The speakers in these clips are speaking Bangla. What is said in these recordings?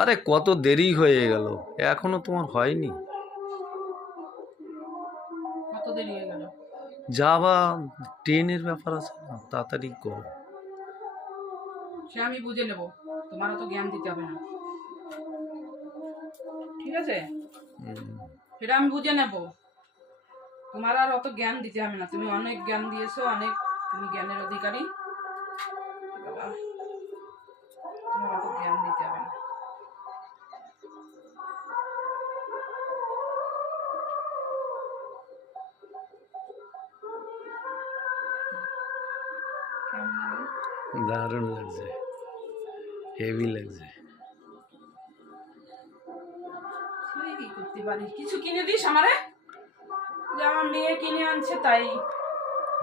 আরে কত দেরি হয়ে গেল, এখনো তোমার হয়নি? কত দেরি হয়ে গেল? যাবা, ট্রেনের ব্যাপার আছে না, তাড়াতাড়ি করো। সে আমি বুঝে নেব, তোমার অত জ্ঞান দিতে হবে না, ঠিক আছে? সেটা আমি বুঝে নেব, তোমার আর অত জ্ঞান দিতে হবে না। তুমি অনেক জ্ঞান দিয়েছো, অনেক, তুমি জ্ঞানের অধিকারী। বাবা, তোমার অত জ্ঞান দিতে হবে না। কেমন লাগলো? দারুণ লাগছে, হেভি লাগছে। তুই কি করতে পারিস? কিছু কিনে দিস আমারে, যে আমার মেয়ে কিনে আনছে তাই।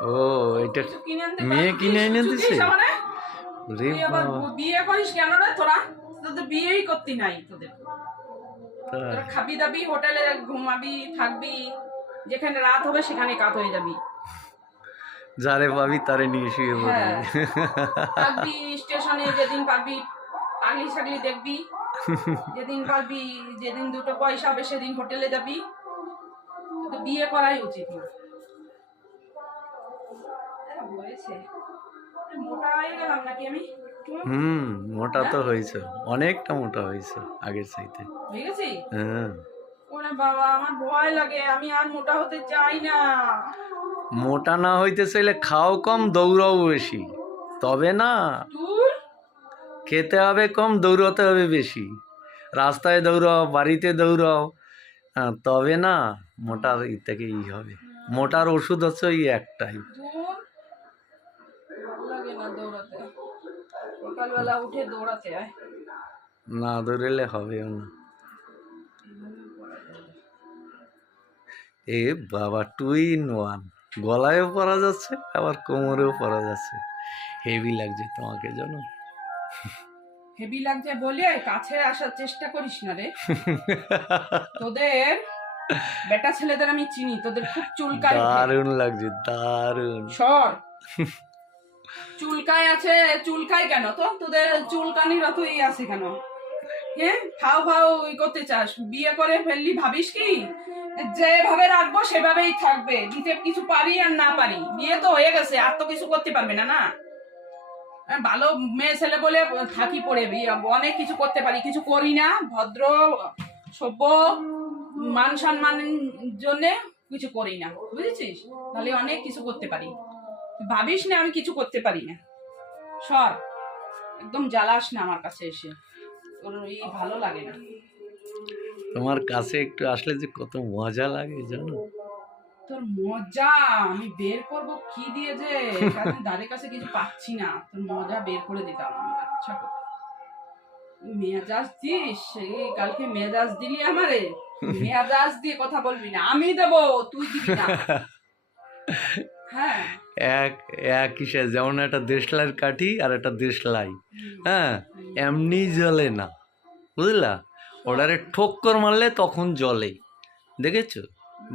ও, এটা কিছু কিনে আনতে মেয়ে কিনে এনে কিছু দিছে? দিস আমারে। রে তুই আবার বাবা, বিয়ে করিস কেন রে তোরা? তোদের বিয়েই করতে নাই তোদের। তাই? তোরা খাবি দাবি, হোটেলে ঘুমাবি, থাকবি, যেখানে রাত হবে সেখানে কাত হয়ে যাবি। যারে পাবি তারে নিয়ে শুয়ে পড়বি। হ্যাঁ, থাকবি স্টেশনে, যেদিন পারবি পাগলি ছাগলি দেখবি, যেদিন পারবি, যেদিন দুটো পয়সা হবে সেদিন হোটেলে যাবি। তো বিয়ে করাই উচিত না। হয়েছে, মোটা হয়ে গেলাম নাকি আমি? মোটা হ্যাঁ? তো হয়েছে, অনেকটা মোটা হয়েছে আগের চাইতে। হয়ে গেছি? হ্যাঁ। ওরে বাবা, আমার ভয় লাগে, আমি আর মোটা হতে চাই না। মোটা না হইতে চাইলে খাও কম, দৌড়াও বেশি, তবে না। তুই খেতে হবে কম, দৌড়াতে হবে বেশি। রাস্তায় দৌড়াও, বাড়িতে দৌড়াও, হ্যাঁ, তবে না মোটার থেকে হবে। মোটার ওষুধ হচ্ছে ওই একটাই। দূর, ভালো লাগে না দৌড়াতে। সকালবেলা উঠে দৌড়াতে হয়। না দৌড়েলে হবেও না। এ বাবা, 2 in 1, গলায়ও পরা যাচ্ছে আবার কোমরেও পরা যাচ্ছে। হেভি লাগছে তোমাকে, জানো? হেভি লাগছে বলে কাছে আসার চেষ্টা করিস না রে। তোদের বেটা ছেলেদের আমি চিনি, তোদের খুব চুলকায় উঠে। দারুণ লাগছে, দারুণ। সর, চুলকায় আছে, চুলকায় কেন? তো তোদের চুলকানির অত ই আছে কেন? হ্যাঁ, ফাও ফাও ই করতে চাস? বিয়ে করে ফেললি ভাবিস কি যেভাবে রাখবো সেভাবেই থাকবে, দিতে কিছু পারি আর না পারি? বিয়ে তো হয়ে গেছে, আর তো কিছু করতে পারবে না না। ভালো মেয়ে ছেলে বলে থাকি পড়ে, অনেক কিছু করতে পারি, কিছু করি না। ভদ্র সভ্য মান সম্মানের জন্য কিছু করি না, বুঝেছিস? তাহলে অনেক কিছু করতে পারি। ভাবিস না আমি কিছু করতে পারি না। সর, একদম জ্বালাস না আমার কাছে এসে, তোর এই ভালো লাগে না। তোমার কাছে একটু আসলে যে কত মজা লাগে, জানো? তোর মজা আমি বের করব কি দিয়ে, যে ধারে কাছে কিছু পাচ্ছি না, তোর মজা বের করে দিতাম আমি। আচ্ছা, মেজাজ দিস? এই কালকে মেজাজ দিলি আমারে। মেজাজ দিয়ে কথা বলবি না, আমি দেবো, তুই দিবি না। হ্যাঁ, এক এক কিসে, যেমন একটা দেশলাইয়ের কাঠি আর একটা দেশলাই, হ্যাঁ, এমনি জ্বলে না, বুঝলা? ওটারে ঠোক্কর মারলে তখন জ্বলে, দেখেছো?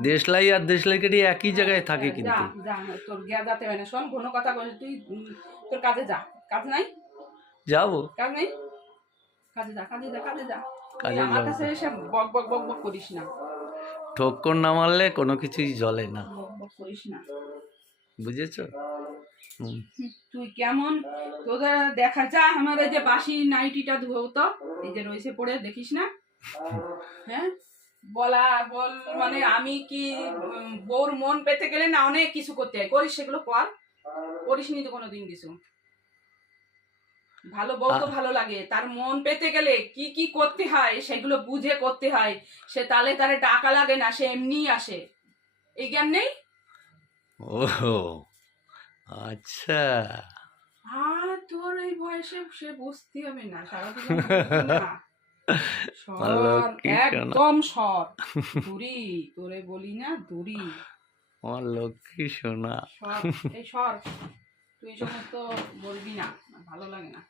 দেশলাই আর দেশলাই কাঠি একই জায়গায় থাকে যা কিন্তু। যা, তোর যাতে হয় না। শোন, কোনো কথা বলিস তুই, তোর কাজে যা। কাজ নাই? যাবো, কাজ নেই, কাজে যা, কাজে যা, কাজে যা। তুই কাজে আমার যাবো। কাছে এসে বক বক বক বক করিস না। ঠোক্কর না মারলে কোনো কিছুই জ্বলে না, বক বক করিস না। বুঝেছো? তুই কেমন, তোদের দেখা যা। আমার এই যে বাসি নাইটিটা ধুও তো, এই যে রয়েছে পড়ে, দেখিস না? হ্যাঁ, বল মানে আমি কি বউর মন পেতে গেলে না অনেক কিছু করতে হয়, করিস সেগুলো কর। করিস নি তো কোনোদিন কিছু। ভালো বউ তো ভালো লাগে, তার মন পেতে গেলে কি কি করতে হয় সেগুলো বুঝে করতে হয়। সে তালে তারে টাকা লাগে না, সে এমনি আসে। এই জ্ঞান নেই? ও, আচ্ছা। আর তোর এই বয়সে সে বুঝতে হবে না, সারাদিন না। সর, লক্ষ্মী সোনা, একদম সর। দূরি, তোরে বলি না দূরি। আমার লক্ষ্মী সোনা। সর, এই সর। তুই সমস্ত বলবি না, ভালো লাগে না।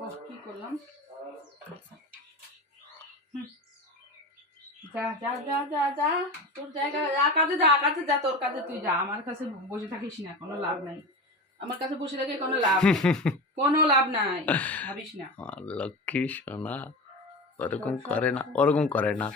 ও কি করলাম? যা যা যা যা যা, তোর জায়গা যা, কাজে যা, কাজে যা, তোর কাজে তুই যা। আমার কাছে বসে থাকিস না, কোনো লাভ নাই। আমার কাছে বসে থাকে কোনো লাভ নেই, কোনো লাভ নাই, ভাবিস না। আমার লক্ষ্মী সোনা। ওরকম করে না, ওরকম করে না।